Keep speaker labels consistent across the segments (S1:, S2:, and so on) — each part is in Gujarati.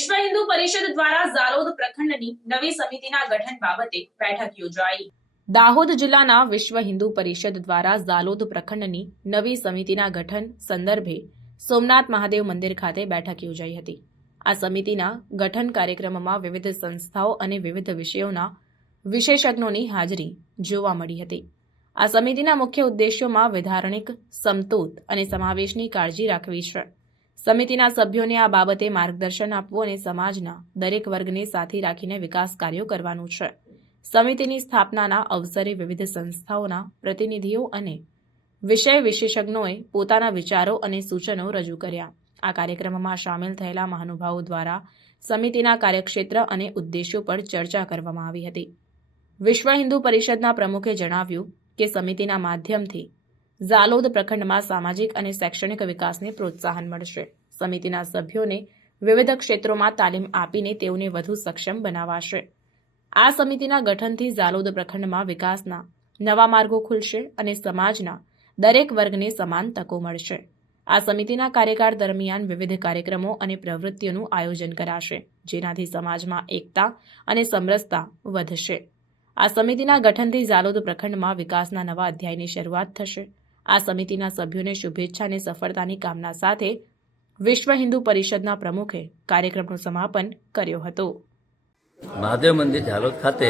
S1: વિશ્વ હિન્દુ પરિષદ દ્વારા ઝાલોદ પ્રખંડની નવી સમિતિના ગઠન બાબતે બેઠક યોજાઈ. દાહોદ જિલ્લાના વિશ્વ હિન્દુ પરિષદ દ્વારા ઝાલોદ પ્રખંડની નવી સમિતિના ગઠન સંદર્ભે સોમનાથ મહાદેવ મંદિર ખાતે બેઠક યોજાઈ હતી. આ સમિતિના ગઠન કાર્યક્રમમાં વિવિધ સંસ્થાઓ અને વિવિધ વિષયોના વિશેષજ્ઞોની હાજરી જોવા મળી હતી. આ સમિતિના મુખ્ય ઉદ્દેશ્યોમાં વિધારણિક સમતોત અને સમાવેશની કાળજી રાખવી છે. સમિતિના સભ્યોને આ બાબતે માર્ગદર્શન આપવું અને સમાજના દરેક વર્ગને સાથે રાખીને વિકાસ કાર્યો કરવાનું છે. સમિતિની સ્થાપનાના અવસરે વિવિધ સંસ્થાઓના પ્રતિનિધિઓ અને વિષય વિશેષજ્ઞોએ પોતાના વિચારો અને સૂચનો રજૂ કર્યા. આ કાર્યક્રમમાં સામેલ થયેલા મહાનુભાવો દ્વારા સમિતિના કાર્યક્ષેત્ર અને ઉદ્દેશ્યો પર ચર્ચા કરવામાં આવી હતી. વિશ્વ હિન્દુ પરિષદના પ્રમુખે જણાવ્યું કે સમિતિના માધ્યમથી ઝાલોદ પ્રખંડમાં સામાજિક અને શૈક્ષણિક વિકાસને પ્રોત્સાહન મળશે. સમિતિના સભ્યોને વિવિધ ક્ષેત્રોમાં તાલીમ આપીને તેઓને વધુ સક્ષમ બનાવાશે. આ સમિતિના ગઠનથી ઝાલોદ પ્રખંડમાં વિકાસના નવા માર્ગો ખુલશે અને સમાજના દરેક વર્ગને સમાન તકો મળશે. આ સમિતિના કાર્યકાળ દરમિયાન વિવિધ કાર્યક્રમો અને પ્રવૃત્તિઓનું આયોજન કરાશે, જેનાથી સમાજમાં એકતા અને સમરસતા વધશે. આ સમિતિના ગઠનથી ઝાલોદ પ્રખંડમાં વિકાસના નવા અધ્યાયની શરૂઆત થશે. આ સમિતિના સભ્યોને શુભેચ્છા અને સફળતાની કામના સાથે વિશ્વ હિન્દુ પરિષદના પ્રમુખે કાર્યક્રમનું સમાપન કર્યો હતો.
S2: મહાદેવ મંદિર ઝાલોદ ખાતે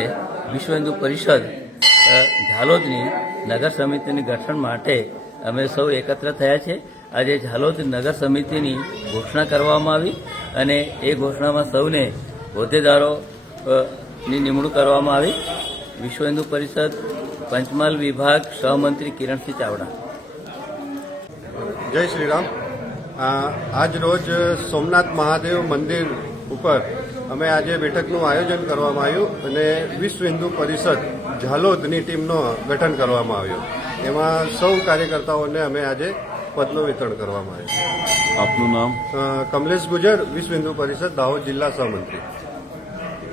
S2: વિશ્વ હિન્દુ પરિષદ ઝાલોદની નગર સમિતિની ગઠન માટે અમે સૌ એકત્ર થયા છે. આજે ઝાલોદ નગર સમિતિની ઘોષણા કરવામાં આવી અને એ ઘોષણામાં સૌને હોદ્દેદારો ની નિમણૂક કરવામાં આવી. વિશ્વ હિન્દુ પરિષદ પંચમહાલ વિભાગ સહમંત્રી કિરણસિંહ ચાવડા.
S3: જય શ્રી રામ આજ રોજ સોમનાથ મહાદેવ મંદિર ઉપર અમે આજે બેઠકનું આયોજન કરવામાં આવ્યું અને વિશ્વ હિન્દુ પરિષદ ઝાલોદની ટીમનો ગઠન કરવામાં આવ્યું. એમાં સૌ કાર્યકર્તાઓને અમે આજે પદનું વિતરણ કરવામાં આવ્યું.
S4: આપનું નામ?
S3: કમલેશ ગુજર વિશ્વ હિન્દુ પરિષદ દાહોદ જિલ્લા સહમંત્રી.